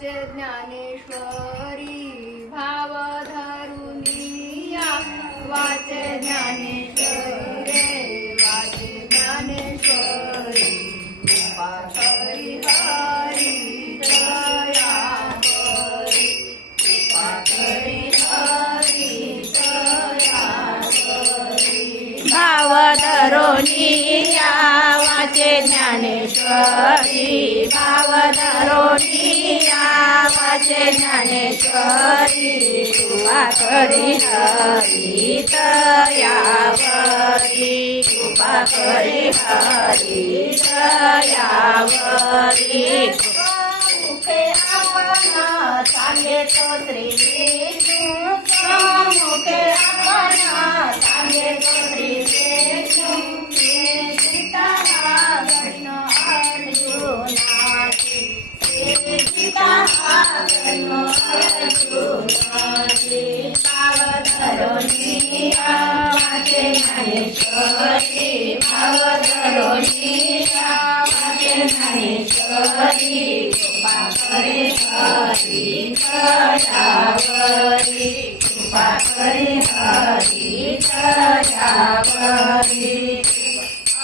वाचे ज्ञानेश्वरी भाव धरुनिया वाचे ज्ञानेश्वरी वाचे ज्ञानेश्वरी कृपा करी हरी दया करी कृपा करी हरी दया करी भाव धरुनिया वाचे ज्ञानेश्वरी भाव धरुनिया वाचे ज्ञानेश्वरी कृपा करी हरी दयावरी कृपा करी हरी दयावरी मुखे आपण सांगे तो श्री विष्णू मुखे आपण सांगे तो श्री विष्णू सीता गण अर्जुनाची सीता गण अर्जुनाची भाव धरुनिया वाचे ज्ञानेश्वरी भाव धरुनिया वाचे ज्ञानेश्वरी कृपा करे हरी दयावरी कृपा करे हरी दयावरी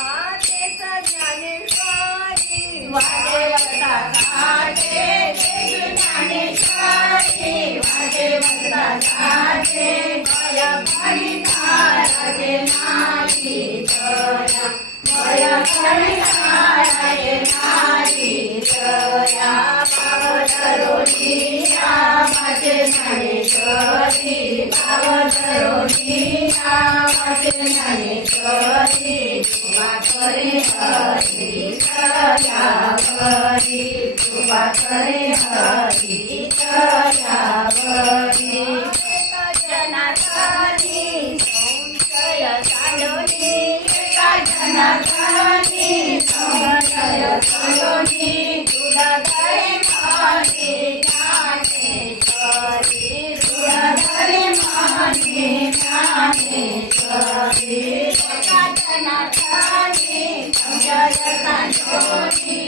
आतेच ज्ञानेश्वरी वाटे वक्ता काटे ज्ञानेश्वरी वाटे वक्ता काटे माया पाणी महाराजे नाही दया माया पाणी महाराजे नाही दया भाव धरुनिया वाचे ज्ञानेश्वरी भाव धरुनिया वाचे ज्ञानेश्वरी कृपा करे हरी दयावरी कृपा करे हरी दयावरी जनार्दनी संशय सांडोनी एका जनार्दनी संशय सांडोनी तुला धरे माने ज्ञानेश्वरी तुला धरे माने ज्ञानेश्वरी एका जनार्दनी संशय सांडोनी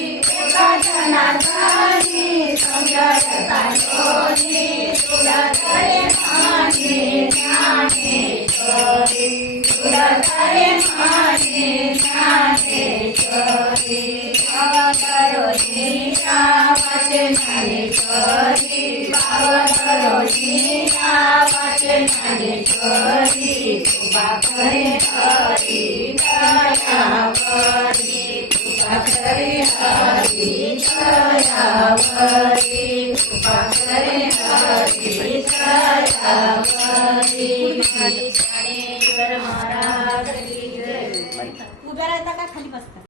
एका जनार्दनी संशय सांडोनी तुला धरे माने ज्ञानेश्वरी तुला धरे माने ज्ञानेश्वरी भाव धरुनिया वाचे ज्ञानेश्वरी भाव धरुनिया वाचे ज्ञानेश्वरी कृपा करे हरी दयावरी कृपा करे हरी दयावरी कृपा करे हरी दयावरी ज्ञानेश्वर महाराज की जय. उभ्या राहता का खाली बसता?